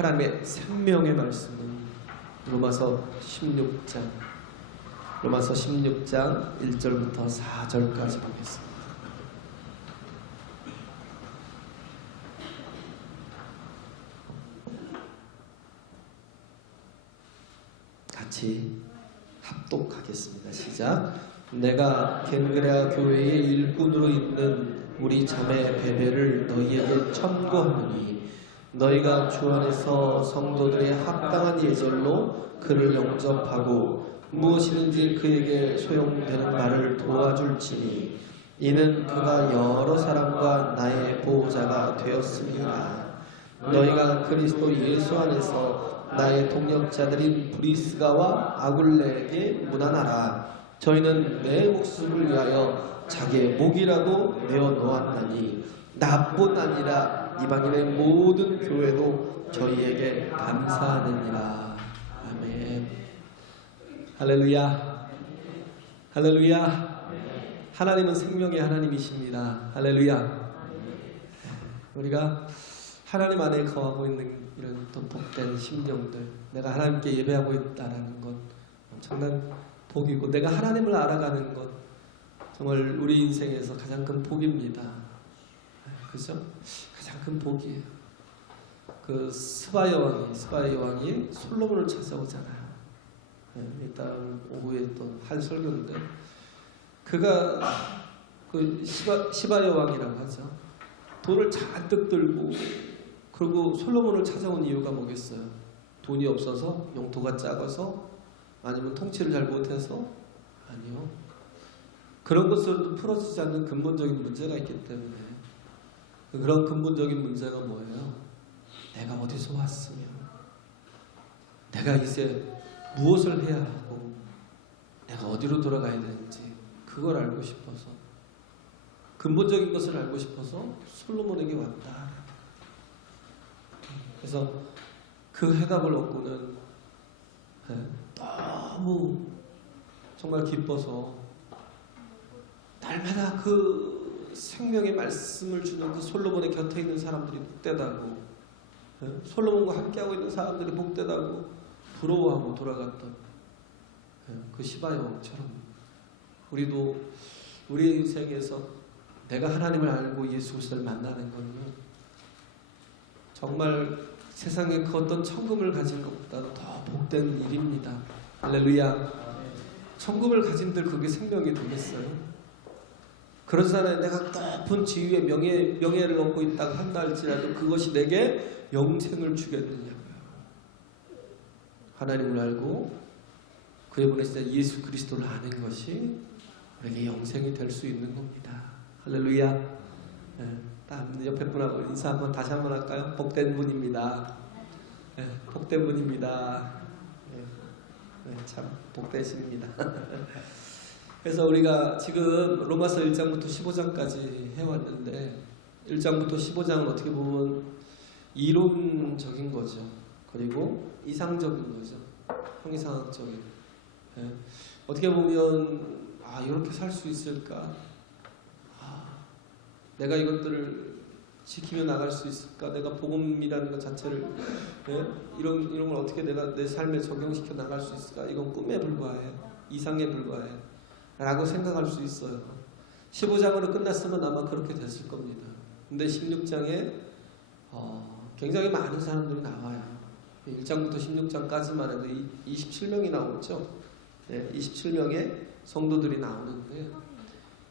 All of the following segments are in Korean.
하나님의 생명의 말씀은 로마서 16장 1절부터 4절까지 보겠습니다. 같이 합독하겠습니다. 시작. 내가 겐그레아 교회의 일꾼으로 있는 우리 자매 베베를 너희에게 청구하노니 너희가 주 안에서 성도들의 합당한 예절로 그를 영접하고 무엇이든지 그에게 소용되는 말을 도와줄지니 이는 그가 여러 사람과 나의 보호자가 되었음이라. 너희가 그리스도 예수 안에서 나의 동역자들인 브리스가와 아굴레에게 문안하라. 저희는 내 목숨을 위하여 자기의 목이라도 내어 놓았나니 나뿐 아니라 이방인의 모든 교회도 저희에게 감사하느니라. 아멘. 할렐루야. 할렐루야. 하나님은 생명의 하나님이십니다. 할렐루야. 우리가 하나님 안에 거하고 있는 이런 또 복된 심령들, 내가 하나님께 예배하고 있다는 것 엄청난 복이고, 내가 하나님을 알아가는 것 정말 우리 인생에서 가장 큰 복입니다. 그죠? 가장 큰 복이에요. 그 스바야 왕이 솔로몬을 찾아오잖아요. 일단 오후에 또 한 설교인데, 그가 그 시바야 왕이라고 하죠. 돈을 잔뜩 들고 그리고 솔로몬을 찾아온 이유가 뭐겠어요? 돈이 없어서? 영토가 작아서? 아니면 통치를 잘 못해서? 아니요. 그런 것으로도 풀어지지 않는 근본적인 문제가 있기 때문에. 그런 근본적인 문제가 뭐예요? 내가 어디서 왔으며 내가 이제 무엇을 해야 하고 내가 어디로 돌아가야 되는지 그걸 알고 싶어서, 근본적인 것을 알고 싶어서 솔로몬에게 왔다. 그래서 그 해답을 얻고는 너무 정말 기뻐서 날마다 그 생명의 말씀을 주는 그 솔로몬의 곁에 있는 사람들이 복되다고, 솔로몬과 함께하고 있는 사람들이 복되다고 부러워하고 돌아갔던 그 시바야 왕처럼 우리도 우리의 인생에서 내가 하나님을 알고 예수 그리스도를 만나는 것은 정말 세상에 그 어떤 천금을 가진 것보다도 더 복된 일입니다. 할렐루야. 천금을 가진들 그게 생명이 되겠어요? 그러잖아요. 내가 높은 지위의 명예를 얻고 있다고 한다 할지라도 그것이 내게 영생을 주겠느냐고요. 하나님을 알고 그의 보내신 예수 그리스도를 아는 것이 우리에게 영생이 될 수 있는 겁니다. 할렐루야. 네, 옆에 분하고 인사 한번 다시 한번 할까요? 복된 분입니다. 네, 복된 분입니다. 네, 참 복되십니다. 그래서 우리가 지금 로마서 1장부터 15장까지 해왔는데 1장부터 15장은 어떻게 보면 이론적인 거죠. 그리고 이상적인 거죠. 형이상학적인. 네. 어떻게 보면 이렇게 살 수 있을까? 내가 이것들을 지키며 나갈 수 있을까? 내가 복음이라는 것 자체를 이런 걸 어떻게 내가 내 삶에 적용시켜 나갈 수 있을까? 이건 꿈에 불과해요. 이상에 불과해요. 라고 생각할 수 있어요. 15장으로 끝났으면 아마 그렇게 됐을 겁니다. 근데 16장에 굉장히 많은 사람들이 나와요. 1장부터 16장까지만 해도 27명이 나오죠. 네, 27명의 성도들이 나오는데,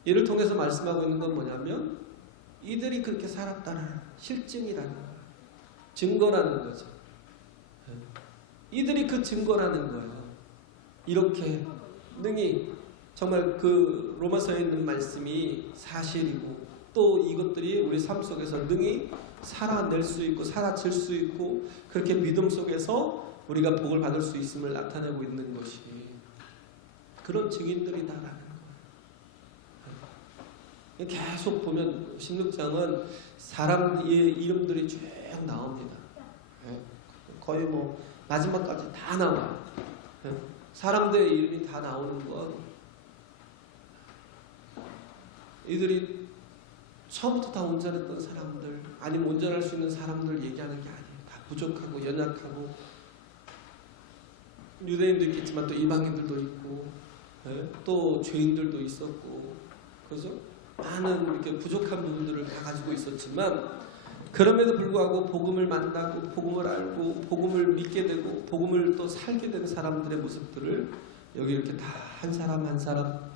이를 통해서 말씀하고 있는 건 뭐냐면 이들이 그렇게 살았다는 실증이라는 거예요. 증거라는 거죠. 이들이 그 증거라는 거예요. 이렇게 능히 정말 그 로마서에 있는 말씀이 사실이고, 또 이것들이 우리 삶 속에서 능히 살아낼 수 있고 살아질 수 있고, 그렇게 믿음 속에서 우리가 복을 받을 수 있음을 나타내고 있는 것이 그런 증인들이다라는 거예요. 계속 보면 16장은 사람의 이름들이 쭉 나옵니다. 거의 뭐 마지막까지 다 나와요. 사람들의 이름이 다 나오는 건 이들이 처음부터 다 온전했던 사람들, 아니면 온전할 수 있는 사람들 얘기하는 게 아니에요. 다 부족하고 연약하고 유대인도 있겠지만 또 이방인들도 있고 또 죄인들도 있었고 그죠? 많은 이렇게 부족한 부분들을 다 가지고 있었지만 그럼에도 불구하고 복음을 만나고 복음을 알고 복음을 믿게 되고 복음을 또 살게 된 사람들의 모습들을 여기 이렇게 다 한 사람 한 사람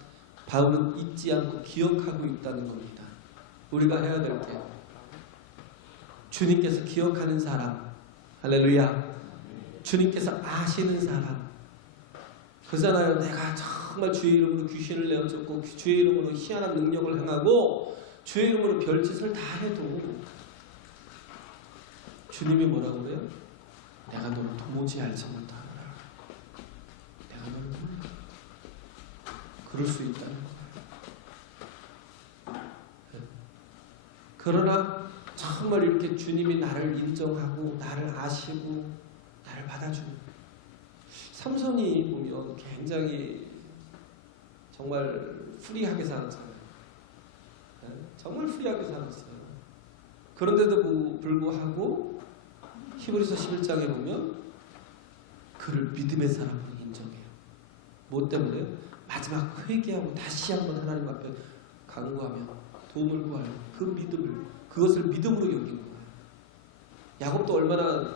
바울은 잊지 않고 기억하고 있다는 겁니다. 우리가 해야 될 게 주님께서 기억하는 사람, 할렐루야. 주님께서 아시는 사람. 그잖아요. 내가 정말 주의 이름으로 귀신을 내어쫓고 주의 이름으로 희한한 능력을 행하고 주의 이름으로 별짓을 다 해도 주님이 뭐라고 그래요? 내가 너를 도무지 알지 못하노라. 내가 너를 몰라. 그럴 수 있다는 거예요. 그러나 정말 이렇게 주님이 나를 인정하고 나를 아시고 나를 받아주고 삼손이 보면 굉장히 정말 프리하게 사는 사람. 정말 프리하게 살았어요. 그런데도 불구하고 히브리서 11장에 보면 그를 믿음의 사람으로 인정해요. 뭐 때문에? 마지막 회개하고 다시 한번 하나님 앞에 간구하며 도움을 구하여 그 믿음을 그것을 믿음으로 여긴 거예요. 야곱도 얼마나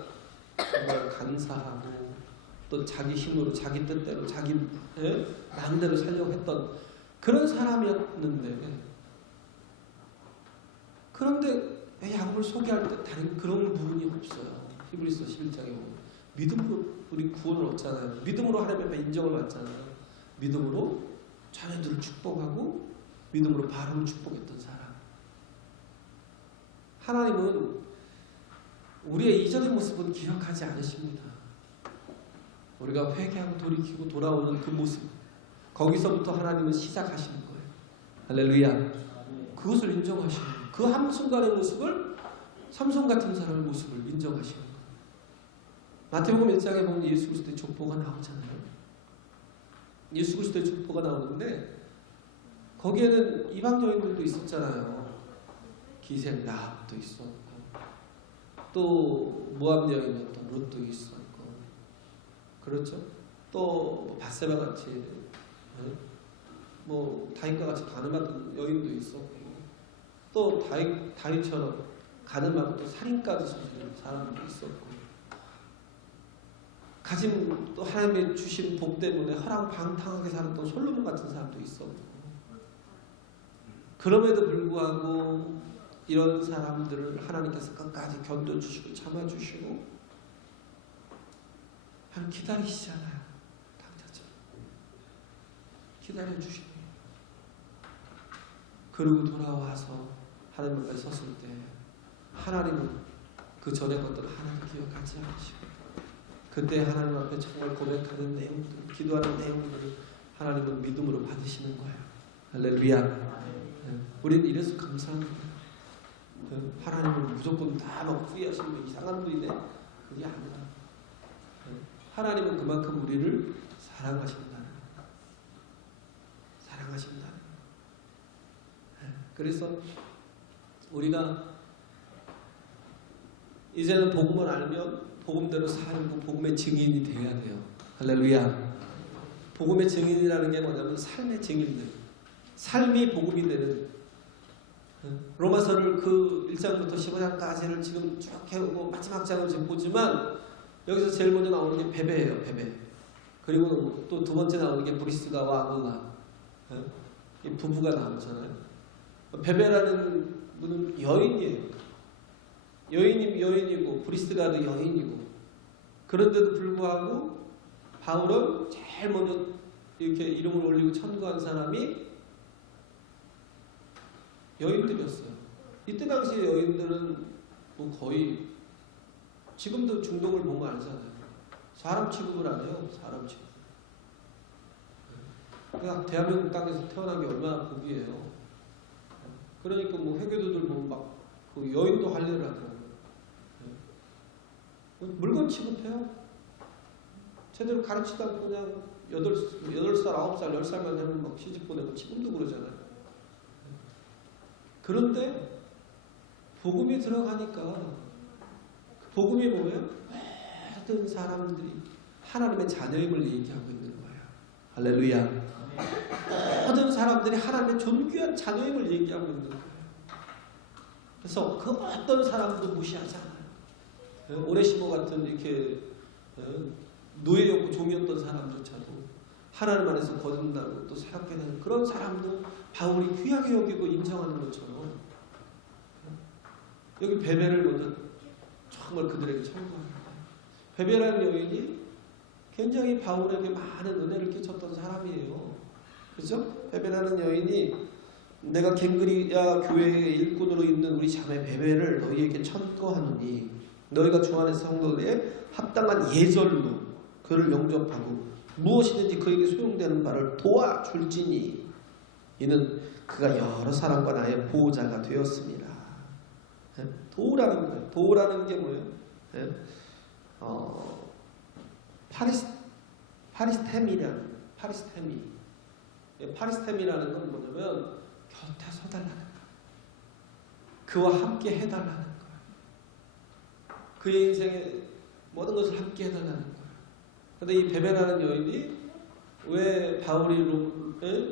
정말 간사하고 또 자기 힘으로 자기 뜻대로 자기 마음대로 살려고 했던 그런 사람이었는데 그런데 야곱을 소개할 때 다른 그런 부분이 없어요. 히브리서 11장에 보면 믿음으로 우리 구원을 얻잖아요. 믿음으로 하나님 앞에 인정을 받잖아요. 믿음으로 자녀들을 축복하고 믿음으로 바로를 축복했던 사람. 하나님은 우리의 이전의 모습은 기억하지 않으십니다. 우리가 회개하고 돌이키고 돌아오는 그 모습 거기서부터 하나님은 시작하시는 거예요. 할렐루야. 그것을 인정하시는 거예요. 그 한순간의 모습을 삼손 같은 사람의 모습을 인정하시는 거예요. 마태복음 1장에 보면 예수 그리스도의 족보가 나오잖아요. 예수 그리스도의 족보가 나오는데 거기에는 이방 여인들도 있었잖아요. 기생 라합도 있었고 또 모압 여인이었던 롯도 있었고 그렇죠? 또 바세바 같이 뭐 다윗과 같이 가늠하던 여인도 있었고 또 다윗처럼 가늠하고 또 살인까지 저지른 사람도 있었고 가진 또 하나님의 주신 복 때문에 허랑방탕하게 살았던 솔로몬 같은 사람도 있었고 그럼에도 불구하고 이런 사람들을 하나님께서 끝까지 견뎌주시고 참아주시고 하나님 기다리시잖아요. 당자처럼 기다려주시고 그리고 돌아와서 하나님 앞에 섰을 때 하나님은 그 전의 것들을 하나도 기억하지 않으시고 그때 하나님 앞에 정말 고백하는 내용들, 기도하는 내용들을 하나님은 믿음으로 받으시는 거예요. 할렐루야. 우리는 이래서 감사합니다. 하나님을 무조건 다 막 후회하시는 이상한 분이네. 그게 아니라 하나님은 그만큼 우리를 사랑하신다는 그래서 우리가 이제는 복음을 알면 복음대로 살고 복음의 증인이 돼야 돼요. 할렐루야. 복음의 증인이라는 게 뭐냐면 삶의 증인들. 삶이 복음이 되는 로마서를 그 1장부터 15장까지를 지금 쭉 해오고 마지막 장을 지금 보지만 여기서 제일 먼저 나오는 게 베베예요. 베베. 그리고 또 두 번째 나오는 게 브리스가와 아굴라. 이 부부가 나오잖아요. 베베라는 분은 여인이에요. 여인이고 브리스가도 여인이고 그런데도 불구하고 바울은 제일 먼저 이렇게 이름을 올리고 천거한 사람이 여인들이었어요. 이때 당시에 여인들은 뭐 거의 지금도 중동을 보면 알잖아요. 사람 취급을 안 해요. 사람 취급. 그러니까 대한민국 땅에서 태어난 게 얼마나 복이에요. 그러니까 뭐 회교도들 보면 막 그 여인도 할례를 하고 물건 취급해요. 제대로 가르치다 않고 그냥 8살, 9살, 10살만 되면 막 시집 보내고 지금도 그러잖아요. 그런데 복음이 들어가니까 복음이 뭐예요? 모든 사람들이 하나님의 자녀임을 얘기하고 있는 거예요. 할렐루야. 모든 사람들이 하나님의 존귀한 자녀임을 얘기하고 있는 거예요. 그래서 그 어떤 사람도 무시하지 않아요. 오네시모 같은 이렇게 노예였고 종이었던 사람조차도 하나님 안에서 거듭나고 또 새롭게 되는 그런 사람도 바울이 귀하게 여기고 인정하는 것처럼 여기 베베를 먼저 정말 그들에게 청구합니다. 베베라는 여인이 굉장히 바울에게 많은 은혜를 끼쳤던 사람이에요. 그렇죠? 베베라는 여인이 내가 갱그리아 교회의 일꾼으로 있는 우리 자매 베베를 너희에게 천거하노니 너희가 주 안의 성도들의 합당한 예절로 그를 영접하고 무엇이든지 그에게 소용되는 바를 도와줄지니 이는 그가 여러 사람과 나의 보호자가 되었습니다. 도우라는 거예요. 도우라는 게 뭐예요? 파리스템이라는 건 뭐냐면 곁에 서달라는 거예요. 그와 함께 해달라는 거예요. 그의 인생에 모든 것을 함께 해달라는 거예요. 그런데 이 베베라는 여인이 왜 바울이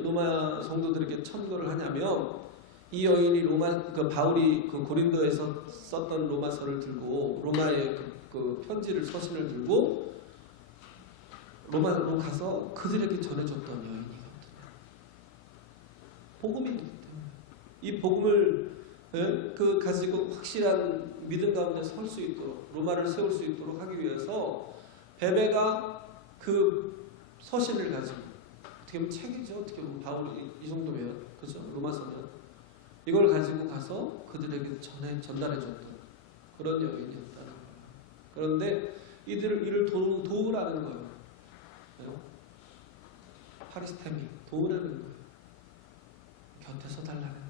로마 성도들에게 천거를 하냐면 이 여인이 바울이 그 고린도에서 썼던 로마서를 들고 로마의 그 편지를 서신을 들고 로마로 가서 그들에게 전해줬던 여인이거든요. 복음이기 때문에 이 복음을 가지고 확실한 믿음 가운데 설 수 있도록 로마를 세울 수 있도록 하기 위해서 베베가 그 서신을 가지고 어떻게 보면 책이죠. 어떻게 보면 바울이 이 정도면 그죠? 로마서면 이걸 가지고 가서 그들에게 전달해줬던 그런 여인이었다는 거예요. 그런데 이를 도우라는 거예요. 파리스템이 도우라는 거예요. 곁에 서달라는 거예요.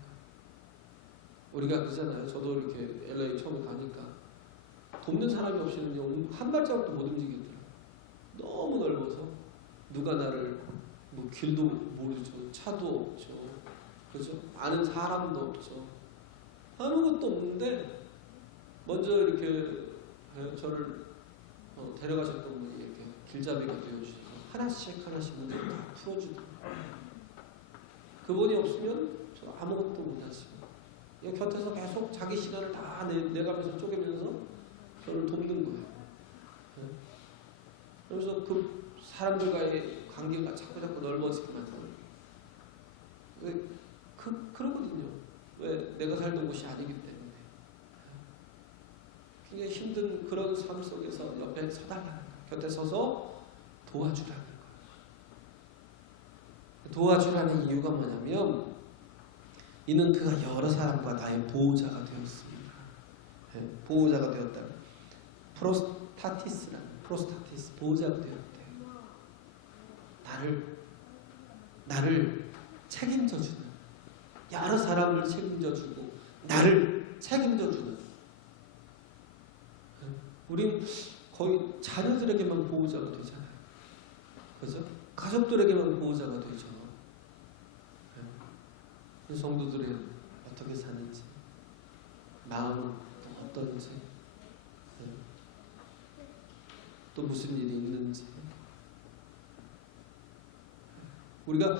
우리가 그러잖아요. 저도 이렇게 LA 처음 가니까 돕는 사람이 없이는 한 발자국도 못 움직이더라고요. 너무 넓어서 누가 나를 길도 모르죠. 차도 없죠. 그죠? 아는 사람도 없죠. 아무것도 없는데 먼저 이렇게 저를 데려가셨던 분이 이렇게 길잡이가 되어주셔서 하나씩 문제를 다 풀어주더라고요. 그분이 없으면 저 아무것도 못하시고 곁에서 계속 자기 시간을 다 내가면서 쪼개면서 저를 돕는 거예요. 그래서 그 사람들과의 관계가 자꾸 넓어지기만 하는 거예요. 그러거든요. 왜? 내가 살던 곳이 아니기 때문에. 굉장히 힘든 그런 삶 속에서 옆에 서달라는 거예요. 곁에 서서 도와주라는 거예요. 도와주라는 이유가 뭐냐면 이는 그가 여러 사람과 나의 보호자가 되었습니다. 보호자가 되었다. 프로스타티스 보호자가 되었대. 나를 책임져주는 여러 사람을 책임져주고 나를 책임져주는 우린 거의 자녀들에게만 보호자가 되잖아요. 그죠? 가족들에게만 보호자가 되죠. 성도들이 어떻게 사는지 마음은 어떤지 또 무슨 일이 있는지 우리가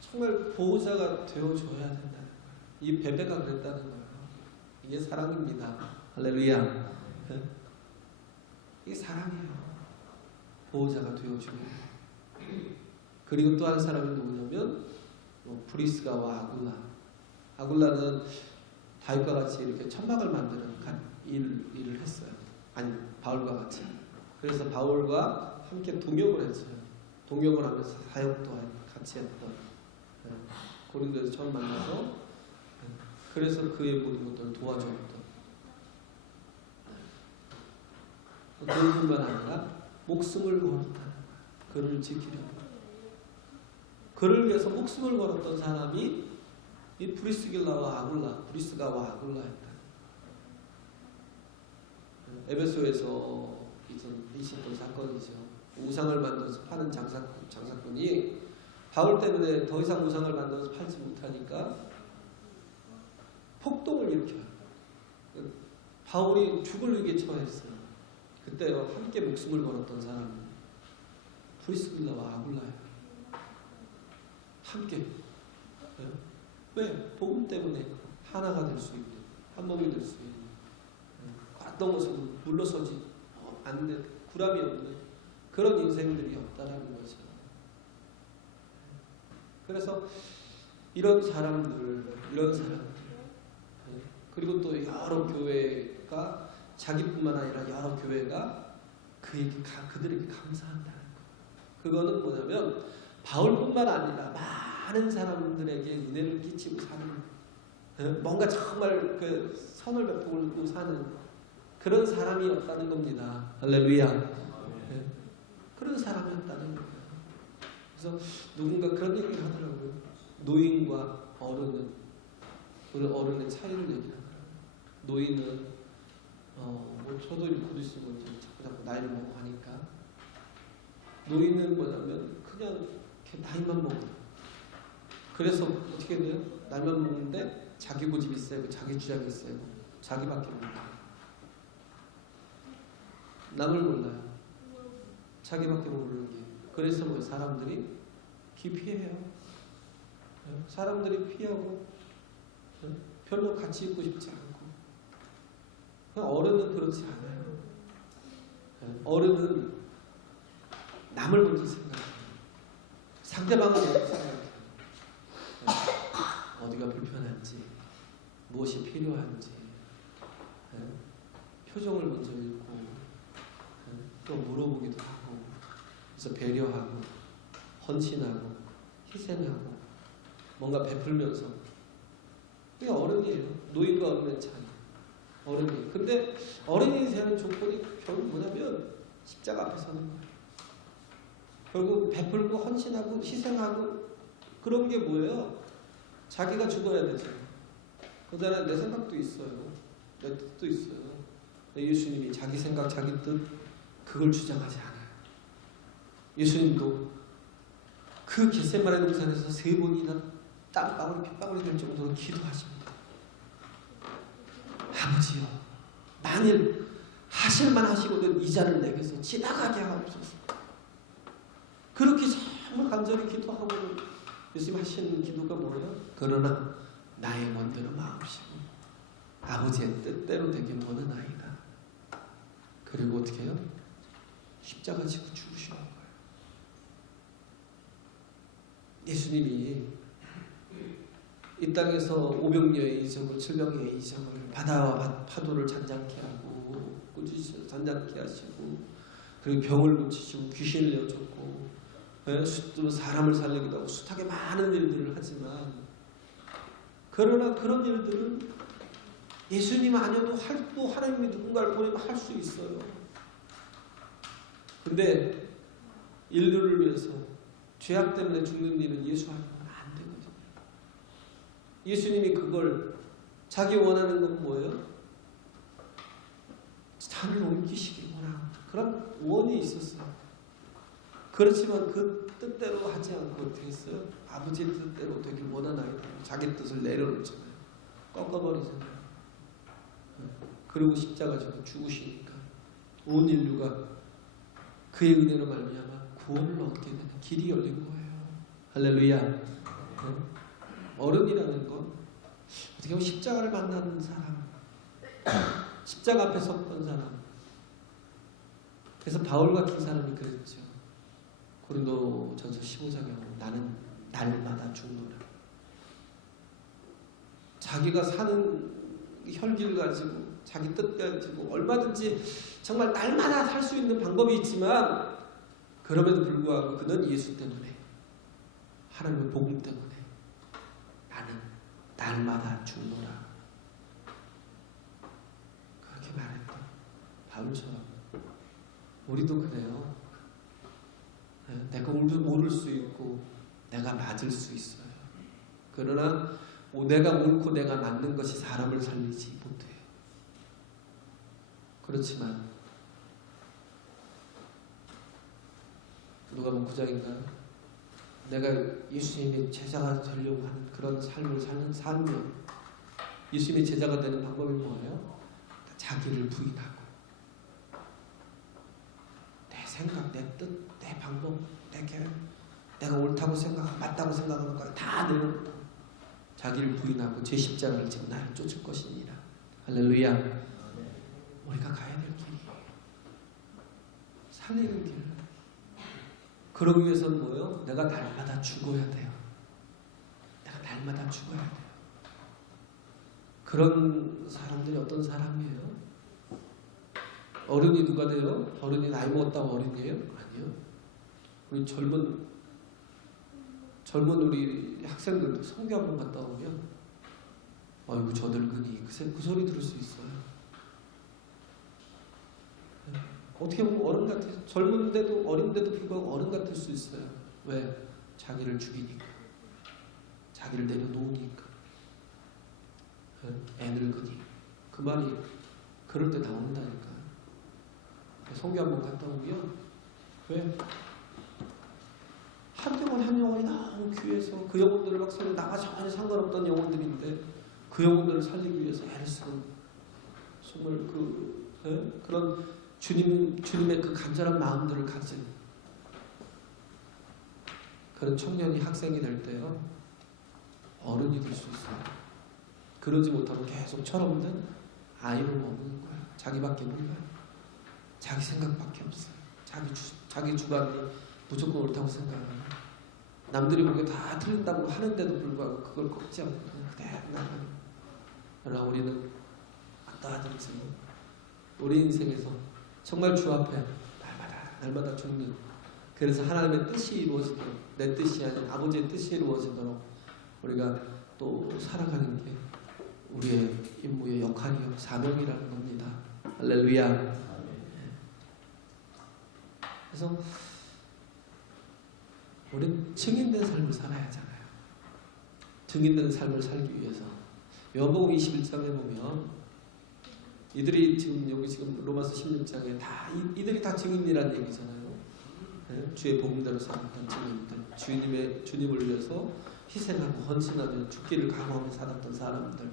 정말 보호자가 되어줘야 된다는 거예요. 이 베베가 그랬다는 거예요. 이게 사랑입니다. 할렐루야. 이게 사랑이에요. 보호자가 되어주고 그리고 또 한 사람이 누구냐면 브리스가와 아굴라는 다윗과 같이 이렇게 천막을 만드는 일을 했어요. 아니 바울과 같이. 그래서 바울과 함께 동역을 했어요. 동역을 하면서 사역도 같이 했던 고린도에서 처음 만나서 그래서 그의 모든 것들을 도와줬던 그뿐만 아니라 목숨을 걸었다는 그를 지키려고 그를 위해서 목숨을 걸었던 사람이 이 브리스가와 아굴라였다. 에베소에서 있었던 사건이죠. 우상을 만들어서 파는 장사꾼이 바울 때문에 더 이상 우상을 만들어서 팔지 못하니까 폭동을 일으켜요. 바울이 죽을 위기에 처했어요. 그때 함께 목숨을 걸었던 사람 프리스길라와 아굴라예요. 함께. 왜? 복음 때문에 하나가 될 수 있는, 한 몸이 될 수 있는, 어떤 것은 물러서지 않는, 구람이 없는 그런 인생들이 없다라는 거죠. 그래서 이런 사람들, 그리고 또 여러 교회가 자기뿐만 아니라 여러 교회가 그들에게 감사한다는 거. 그거는 뭐냐면 바울뿐만 아니라 많은 사람들에게 은혜를 끼치고 사는, 뭔가 정말 그 선을 베풀고 사는 그런 사람이었다는 겁니다. 할렐루야. 그런 사람이었다는 거예요. 그래서 누군가 그런 얘기를 하더라고요. 노인과 어른은, 우리 어른의 차이를 얘기하더라고요. 노인은 뭐 저도 곧 있으면 자꾸 나이를 먹고 하니까, 노인은 뭐냐면 그냥 이렇게 나이만 먹어요. 그래서 어떻게 돼요? 나이만 먹는데 자기 고집이 세고 자기 주장이 세고 자기밖에 몰라요. 남을 몰라요. 자기밖에 모르는 게. 그래서 뭐 사람들이 기피해요. 사람들이 피하고 별로 같이 있고 싶지 않고. 어른은 그렇지 않아요. 어른은 남을 먼저 생각해요. 상대방을 먼저 생각해요. 어디가 불편한지, 무엇이 필요한지, 표정을 먼저 읽고 또 물어보기도 하고, 그래서 배려하고 헌신하고 희생하고 뭔가 베풀면서. 그게 어른이에요. 노인과 어른의 차이. 어른이. 근데 어른이 되는 조건이 결국 뭐냐면 십자가 앞에 서는 거예요. 결국 베풀고 헌신하고 희생하고 그런 게 뭐예요? 자기가 죽어야 되죠. 그다음에 내 생각도 있어요. 내 뜻도 있어요. 예수님이 자기 생각, 자기 뜻 그걸 주장하지 않아요. 예수님도 그 겟세마네 동산에서 3번이나 땀방울 핏방울이 될 정도로 기도하십니다. 아버지요, 만일 하실만 하시거든 이 잔을 내게서 지나가게 하옵소서. 그렇게 정말 간절히 기도하고 예수님 하시는 기도가 뭐예요? 그러나 나의 원대로 마옵시고 아버지의 뜻대로 되게 원하나이다. 그리고 어떻게 해요? 십자가 지고 죽으시는 거예요. 예수님이 이 땅에서 500여의 이적을, 700여의 이적을, 바다와 파도를 잔잔케 하고 꾸짖으시고 잔잔케 하시고, 그리고 병을 고치시고 귀신을 내어줬고, 또 사람을 살리기도 하고 숱하게 많은 일들을 하지만, 그러나 그런 일들은 예수님 아니어도 또 하나님이 누군가를 보내면 할 수 있어요. 근데 인류를 위해서 죄악 때문에 죽는 일은 예수 아니면 안 되거든요. 예수님이 그걸 자기 원하는 건 뭐예요? 잔을 옮기시길 원하는 그런 원이 있었어요. 그렇지만 그 뜻대로 하지 않고 어떻게 했어요? 아버지의 뜻대로 되길 원하나이다. 자기 뜻을 내려놓잖아요. 꺾어버리잖아요. 그리고 십자가 지고 죽으시니까 온 인류가 그의 은혜로 말미암아 구원을 얻게 되는 길이 열린 거예요. 할렐루야. 어른이라는 건 어떻게 보면 십자가를 만나는 사람, 십자가 앞에 섰던 사람. 그래서 바울 같은 사람이 그랬죠. 고린도전서 15장에 보면 나는 날마다 죽노라. 자기가 사는 혈기를 가지고 자기 뜻 가지고 얼마든지 정말 날마다 살 수 있는 방법이 있지만, 그럼에도 불구하고 그는 예수 때문에, 하나님의 복음 때문에 나는 날마다 죽노라. 그렇게 말했던 바울처럼 우리도 그래요. 내가 옳을 수 있고 내가 맞을 수 있어요. 그러나 내가 옳고 내가 맞는 것이 사람을 살리지 못해요. 그렇지만 누가복음 9장인가요? 내가 예수님의 제자가 되려고 하는 그런 삶을 살면 예수님의 제자가 되는 방법이 뭐예요? 자기를 부인하고 생각, 내 뜻, 내 방법, 내 계획, 내가 옳다고 생각하고 맞다고 생각하는 거 다 내놓고 자기를 부인하고 제 십자가를 지고 나를 쫓을 것이니라. 할렐루야. 우리가 가야 될 길이 살리는 길. 그러기 위해서는 뭐예요? 내가 날마다 죽어야 돼요. 내가 날마다 죽어야 돼요. 그런 사람들이 어떤 사람이에요? 어른이 누가 돼요? 어른이 나이 먹었다고 어른이에요? 아니요. 우리 젊은 우리 학생들도 성교 한번 갔다 오면 아이고 저 늙은이 그 소리 들을 수 있어요. 어떻게 보면 어른 같아요. 젊은데도 어린데도 불구하고 어른 같을 수 있어요. 왜? 자기를 죽이니까, 자기를 내려놓으니까, 애 늙은이. 그 말이 그럴 때 나온다니까. 성교 한번 갔다 오면 왜? 한 영혼이 너무 귀해서 그 영혼들을 막 살려 나와 전혀 상관없던 영혼들인데 그 영혼들을 살리기 위해서 애를 쓰는 정말 그런 주님의 그 간절한 마음들을 가진 그런 청년이 학생이 될 때요 어른이 될 수 있어요. 그러지 못하고 계속 철없는 아이로 머무는 거예요. 자기밖에 몰라요. 자기 생각밖에 없어요. 자기 주관이 무조건 옳다고 생각해요. 남들이 보기에 다 틀린다고 하는데도 불구하고 그걸 꺾지 않고 그대로 나가요. 그러나 우리는 어떠하든지 우리 인생에서 정말 주 앞에 날마다 죽는, 그래서 하나님의 뜻이 이루어지도록, 내 뜻이 아닌 아버지의 뜻이 이루어지도록 우리가 또 살아가는 게 우리의 임무의 역할이요 사명이라는 겁니다. 할렐루야. 그래서 우리는 증인된 삶을 살아야 하잖아요. 증인된 삶을 살기 위해서 요한복음 21장에 보면 이들이 지금 로마서 16장에 다 이들이 다 증인이라는 얘기잖아요. 네? 주의 복음대로 살았던 증인들, 주님을 위해서 희생하고 헌신하며 죽기를 각오하며 살았던 사람들.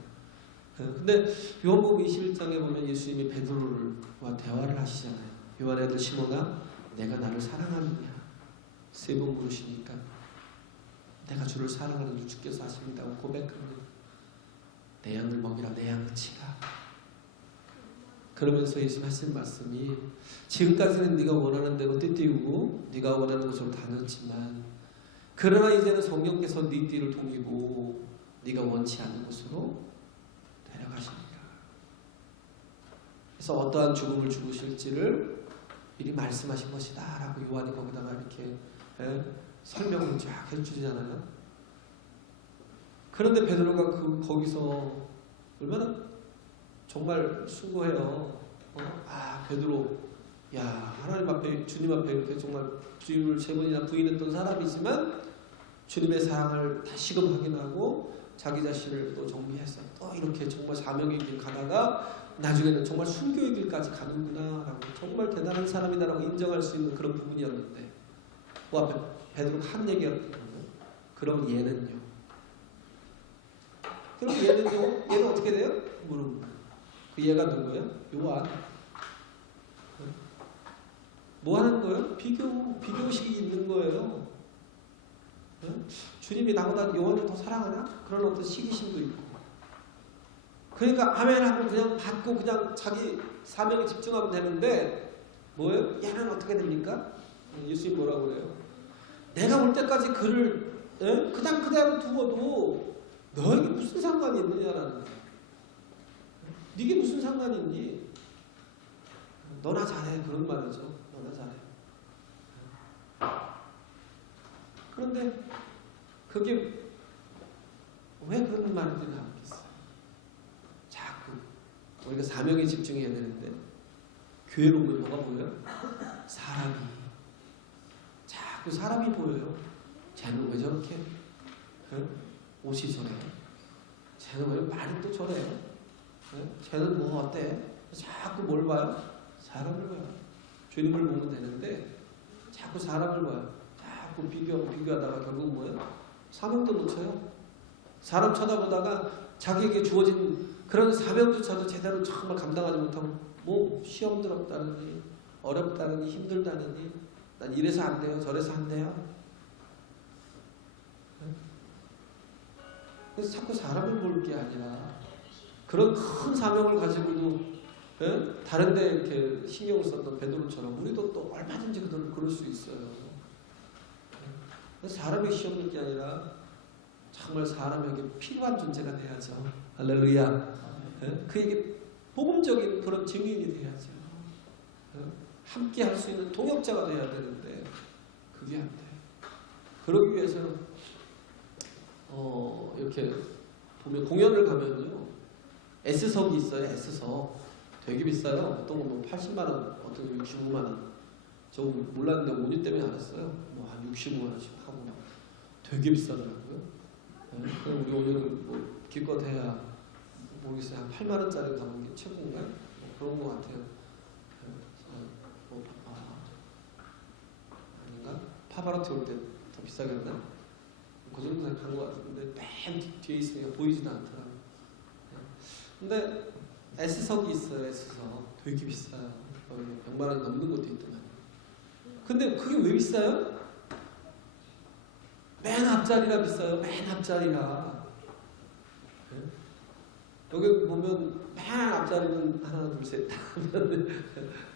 근데 요한복음 21장에 보면 예수님이 베드로와 대화를 하시잖아요. 요한의 아들 시몬아, 내가 나를 사랑하느냐? 세 번 물으시니까 내가 주를 사랑하는 줄 주께서 아십니다고 고백합니다. 내 양을 먹이라, 내 양을 치라. 그러면서 예수님 하신 말씀이 지금까지는 네가 원하는 대로 띠띠우고 네가 원하는 곳으로 다녔지만 그러나 이제는 성령께서 네 띠를 동이고 네가 원치 않는 곳으로 데려가십니다. 그래서 어떠한 죽음을 죽으실지를 미리 말씀하신 것이다 라고 요한이 거기다가 이렇게 설명을 쫙 해주잖아요. 그런데 베드로가 거기서 얼마나 정말 수고해요. 베드로, 야, 하나님 앞에, 주님 앞에 이렇게 정말 주님을 3번이나 부인했던 사람이지만 주님의 사랑을 다시금 확인하고 자기 자신을 또 정비해서 또 이렇게 정말 사명의 길 가다가 나중에는 정말 순교의 길까지 가는구나 라고 정말 대단한 사람이다라고 인정할 수 있는 그런 부분이었는데 그 앞에 베드로가 한 얘기였거든요. 그럼 얘는요? 그럼 얘는 어떻게 돼요? 물은 그 얘가 누구예요? 요한. 뭐 하는 거예요? 비교식이 있는 거예요. 주님이 나보다 요한을 더 사랑하나? 그런 어떤 시기심도 있고. 그러니까 아멘하고 그냥 받고 그냥 자기 사명에 집중하면 되는데 뭐예요? 얘는 어떻게 됩니까? 예수님 뭐라고 그래요? 내가 올 때까지 그를 그냥 그대로 두어도 너에게 무슨 상관이 있느냐라는 거예요. 네게 무슨 상관이 있니? 너나 잘해. 그런 말이죠. 너나 잘해. 그런데 그게 왜 그런 말들이 나오겠어요? 자꾸 우리가 사명에 집중해야 되는데 교회로 오면 뭐가 보여요? 사람이 자꾸 사람이 보여요. 쟤는 왜 저렇게 옷이 저래? 쟤는 왜 말이 또 저래? 쟤는 뭐 어때? 자꾸 뭘 봐요? 사람을 봐요. 주님을 보면 되는데 자꾸 사람을 봐요. 자꾸 비교하다가 결국 뭐예요? 사명도 놓쳐요. 사람 쳐다보다가 자기에게 주어진 그런 사명조차도 제대로 정말 감당하지 못하고 뭐 시험 들었다느니 어렵다느니 힘들다느니 난 이래서 안 돼요 저래서 안 돼요. 그래서 자꾸 사람을 볼 게 아니라 그런 큰 사명을 가지고도 다른 데 이렇게 신경을 썼던 베드로처럼 우리도 또 얼마든지 그럴 수 있어요. 사람이 시험 볼 게 아니라 정말 사람에게 필요한 존재가 돼야죠. 할렐루야. 그에게 복음적인 그런 증인이 돼야죠. 함께 할 수 있는 동역자가 돼야 되는데 그게 안 돼요. 그러기 위해서는 이렇게 보면 공연을 가면요 S석이 있어요. S석 되게 비싸요. 어떤 건 80만 원, 어떤 건 65만 원. 저 몰랐는데 온유 때문에 알았어요. 뭐 한 65만 원씩 하고 되게 비싸더라고요. 그럼 우리 온유는 뭐 기껏 해야 모르겠어요. 한 8만 원짜리 가는 게 최고인가요? 뭐 그런 것 같아요. 아닌가? 파바로티 올 때 더 비싸게 했나? 그 정도 생각한 것 같은데 맨 뒤에 있으니까 보이지도 않더라고요. 근데 S석이 있어요. S석 되게 비싸요. 100만 원이 넘는 것도 있더만. 근데 그게 왜 비싸요? 맨 앞자리라 비싸요. 맨 앞자리라. 여기 보면 맨 앞자리는 하나 둘 셋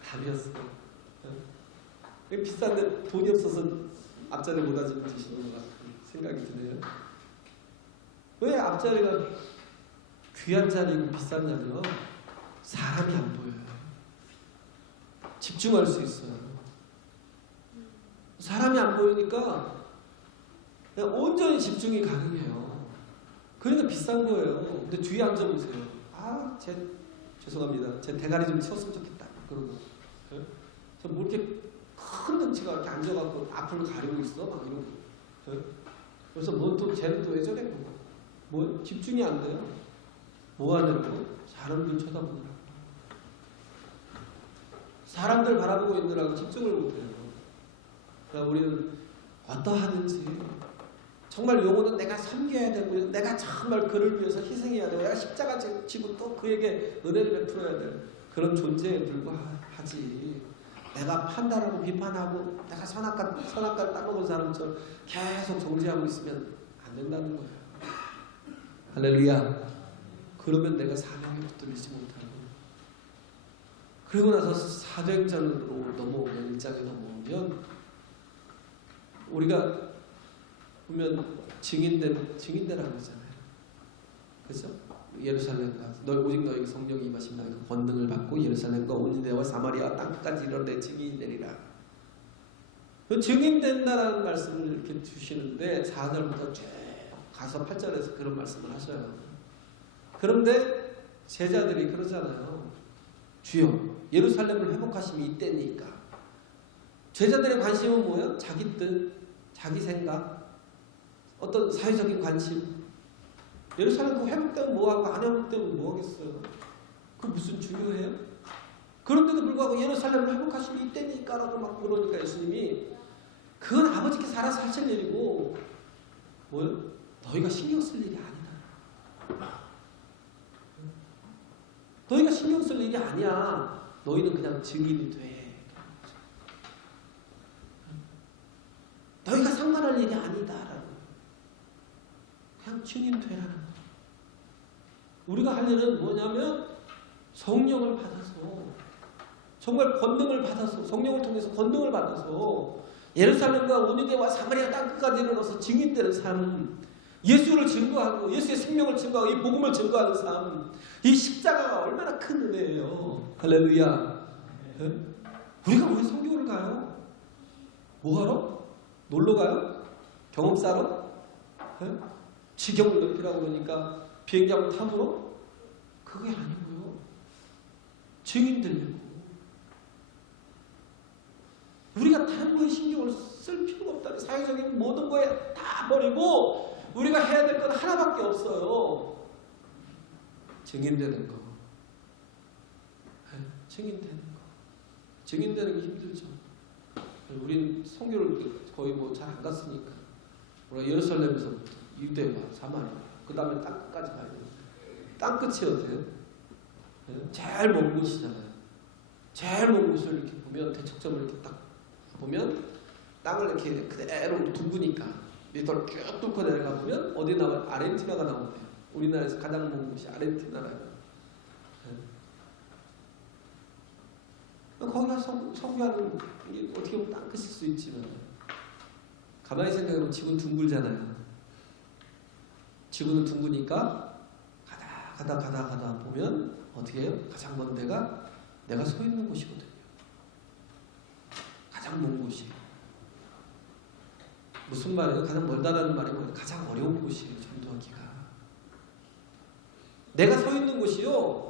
답이었어요. 비싼데 돈이 없어서 앞자리 못 앉으면 드시는 것 같은 생각이 드네요. 왜 앞자리가 귀한 자리고 비쌌냐면 사람이 안 보여요. 집중할 수 있어요. 사람이 안 보이니까 그냥 온전히 집중이 가능해요. 그러니까 비싼 거예요. 근데 뒤에 앉아보세요. 죄송합니다. 제 대가리 좀 치웠으면 좋겠다. 그러고 저 뭐 이렇게 큰 덩치가 이렇게 앉아갖고 앞을 가리고 있어? 막 이러고. 그래서 쟤는 또 왜 저래? 뭐 집중이 안 돼요. 뭐 하냐고? 사람들 쳐다보느라고. 사람들 바라보고 있느라고 집중을 못해요. 그러니까 우리는 어떠하든지 정말 영혼은 내가 섬겨야 되고 내가 정말 그를 위해서 희생해야 되고 내가 십자가 지고 또 그에게 은혜를 베풀어야 되는 그런 존재에 불과하지. 내가 판단하고 비판하고 내가 선악과를 따먹은 사람처럼 계속 정죄하고 있으면 안 된다는 거예요. 할렐루야. 그러면 내가 사명에 붙들리지 못하는 거예요. 그리고 나서 사도행전으로 넘어오면 1장에 넘어오면 우리가 보면 증인되라고 하잖아요. 그렇죠? 예루살렘과 오직 너에게 성령이 임하신 나의 그 권능을 받고 예루살렘과 온 유대와 사마리아 땅끝까지 이르러 내 증인이 되리라. 그 증인된다라는 말씀을 이렇게 주시는데 4절부터 쭉 가서 8절에서 그런 말씀을 하셔요. 그런데 제자들이 그러잖아요. 주여 예루살렘을 회복하심이 이때니까. 제자들의 관심은 뭐예요? 자기 뜻, 자기 생각, 어떤 사회적인 관심. 예루살렘 회복되면 뭐하고 안 회복되면 뭐하겠어요? 그 무슨 중요해요? 그런데도 불구하고 예루살렘을 회복하심이 이때니까 라고 막 그러니까 예수님이 그건 아버지께서 알아서 하실 일이고 뭐예요? 너희가 신경 쓸 일이 아니다. 너희가 신경 쓸 일이 아니야. 너희는 그냥 증인이 돼. 너희가 상관할 일이 아니다. 그냥 증인 되라는 거예요. 우리가 할 일은 뭐냐면 성령을 받아서 정말 권능을 받아서 성령을 통해서 권능을 받아서 예루살렘과 온 유대와 사마리아 땅끝까지 이르러서 증인되는 삶, 예수를 증거하고 예수의 생명을 증거하고 이 복음을 증거하는 삶, 이 십자가가 얼마나 큰 은혜예요. 할렐루야. 우리가 왜 선교를 가요? 뭐하러? 놀러 가요? 경험 쌓러? 지경을 넓히라고 그러니까 비행기 한번 타보러? 그게 아니고요. 증인 되려고. 우리가 다른 거에 신경을 쓸 필요가 없다. 사회적인 모든 거에 다 버리고 우리가 해야 될 건 하나밖에 없어요. 증인되는 거. 증인되는 거. 증인되는 게 힘들죠. 우린 선교를 거의 뭐 잘 안 갔으니까. 우리가 예루살렘에서부터 유대와 사마리아, 그 다음에 땅끝까지 가야 돼요. 땅끝이 어때요? 제일 먼 곳이잖아요. 제일 먼 곳을 이렇게 보면 대척점을 이렇게 딱 보면 땅을 이렇게 그대로 둥그니까 밑으로 쭉 뚫고 내려가 보면 어디 나와? 아르헨티나가 나온대요. 우리나라에서 가장 먼 곳이 아르헨티나라요. 거기 가서 석유하는 게 어떻게 보면 땅끝일 수 있지만 가만히 생각해보면 지구는 둥글잖아요. 지구는 둥그니까 가다 보면 어떻게 해요? 가장 먼 데가 내가 서 있는 곳이거든요. 가장 먼 곳이에요. 무슨 말이에요? 가장 멀다라는 말이 뭐예요? 가장 어려운 곳이에요. 전도하기가. 내가 서 있는 곳이요.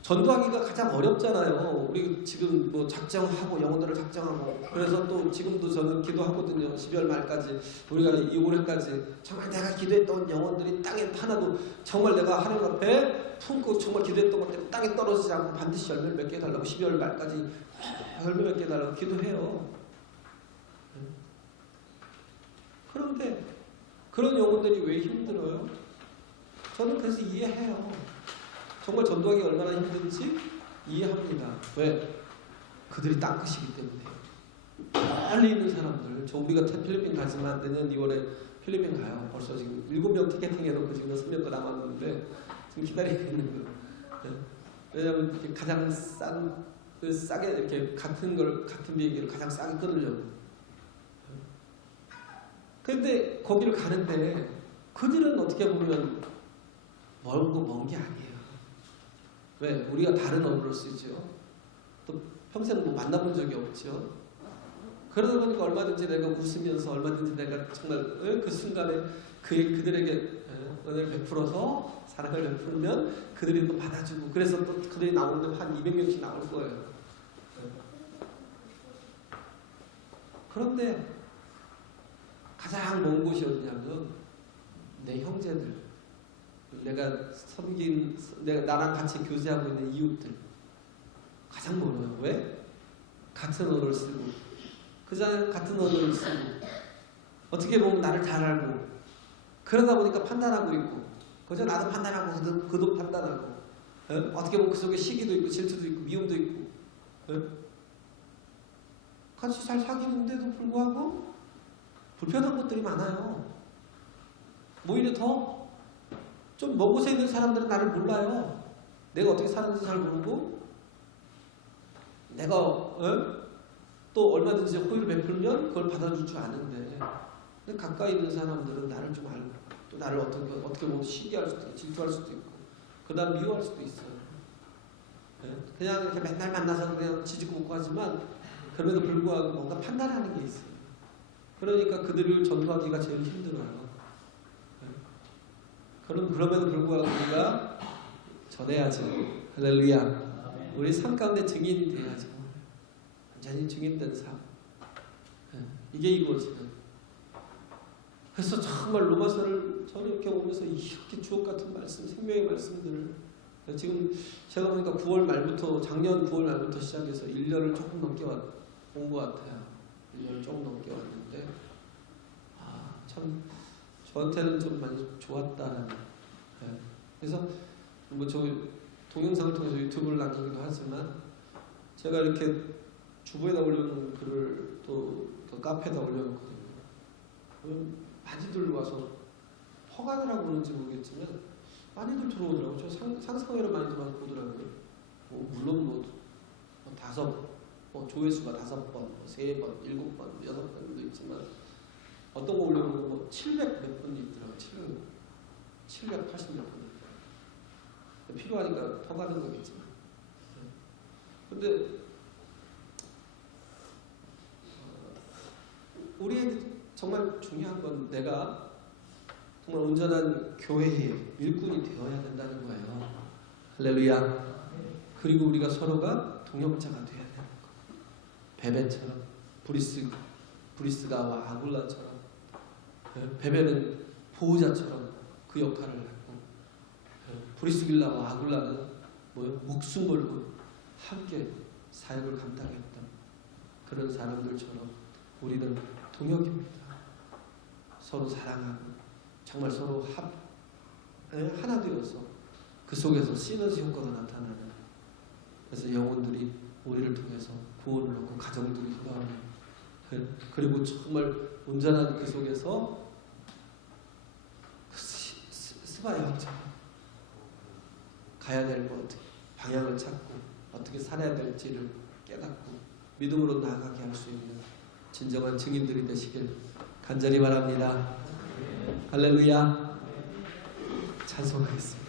전도하기가 가장 어렵잖아요. 우리 지금 뭐 작정하고 영혼들을 작정하고 그래서 또 지금도 저는 기도하거든요. 12월 말까지 우리가 이 올해까지 정말 내가 기도했던 영혼들이 땅에 하나도 정말 내가 하나님 앞에 품고 정말 기도했던 것들이 땅에 떨어지지 않고 반드시 열매를 맺게 해달라고 12월 말까지 열매 맺게 해달라고 기도해요. 그런데 그런 영혼들이 왜 힘들어요? 저는 그래서 이해해요. 정말 전도하기 얼마나 힘든지 이해합니다. 왜? 그들이 땅끝이기 때문에. 멀리 있는 사람들, 저 우리가 필리핀 가지만 내년 2월에 필리핀 가요. 벌써 지금 7명 티켓팅 해놓고 지금 6명 거 남았는데 지금 기다리고 있는 거예요. 왜냐하면 가장 싸게 이렇게 같은 비행기를 가장 싸게 끊으려고. 그런데 거기를 가는데 그들은 어떻게 보면 먼 게 아니에요. 왜? 우리가 다른 언어를 쓰죠. 또 평생 뭐 만나본 적이 없죠. 그러다 보니까 얼마든지 내가 웃으면서 얼마든지 내가 정말 그 순간에 그들에게 은혜를 베풀어서 사랑을 베풀면 그들이 또 받아주고 그래서 또 그들이 나오는데 한 200명씩 나올 거예요. 그런데 가장 먼 곳이 어디냐면 내 형제들 내가 섬긴, 내가 나랑 같이 교제하고 있는 이웃들 가장 멀어요. 왜? 같은 언어를 쓰고 같은 언어를 쓰고 어떻게 보면 나를 잘 알고 그러다 보니까 판단하고 있고 그저 나도 판단하고 그도 판단하고 어떻게 보면 그 속에 시기도 있고 질투도 있고 미움도 있고 같이 잘 사귀는데도 불구하고 불편한 것들이 많아요. 오히려 더 좀 먼 곳에 있는 사람들은 나를 몰라요. 내가 어떻게 사는지 잘 모르고 내가 또 얼마든지 호의를 베풀면 그걸 받아줄 줄 아는데 근데 가까이 있는 사람들은 나를 좀 알고 또 나를 어떻게 보면 시기할 수도 있고 질투할 수도 있고 그 다음 미워할 수도 있어요. 그냥 이렇게 맨날 만나서 그냥 지지고 먹고 하지만 그럼에도 불구하고 뭔가 판단하는 게 있어요. 그러니까 그들을 전도하기가 제일 힘들어요. 그럼에도 불구하고 우리가 전해야죠. 할렐루야. 우리 삶 가운데 증인이 돼야죠. 완전히 증인된 삶. 이게 이루어지는. 그래서 정말 로마서를 저는 이렇게 오면서 이렇게 주옥 같은 말씀, 생명의 말씀들을 지금 제가 보니까 9월 말부터 작년 9월 말부터 시작해서 1년을 조금 넘게 온 것 같아요. 1년을 조금 넘게 왔는데 참 저한테는 좀 많이 좋았다는. 그래서 뭐 저 동영상을 통해서 유튜브를 남기기도 하지만 제가 이렇게 주부에다 올려놓은 글을 또 그 카페에다 올려놓거든요. 많이들 와서 허가를 하고 그런지 모르겠지만 많이들 들어오더라고요. 저 상상외로 많이들 와서 보더라고요. 물론 5, 조회수가 5번, 3번, 7번, 6번도 있지만 어떤 거 올려놓으면 700 몇 분이 있더라고요. 780 몇 분. 필요하니까 허가하는 거겠지만. 근데 우리에게 정말 중요한 건 내가 정말 온전한 교회의 일꾼이 되어야 된다는 거예요. 할렐루야. 그리고 우리가 서로가 동역자가 되어야 되는 거. 베베처럼 브리스가와 아굴라처럼 베베는 보호자처럼 그 역할을 했고 브리스길라와 아굴라는 목숨 걸고 함께 사역을 감당했던 그런 사람들처럼 우리는 동역입니다. 서로 사랑하고 정말 서로 하나 되어서 그 속에서 시너지 효과가 나타나는 그래서 영혼들이 우리를 통해서 구원을 얻고 가정들이 희망하는, 그리고 정말 온전한 그 속에서 스바야 황처럼 가야 될 것, 방향을 찾고 어떻게 살아야 될지를 깨닫고 믿음으로 나아가게 할 수 있는 진정한 증인들이 되시길 간절히 바랍니다. 할렐루야. 찬송하겠습니다.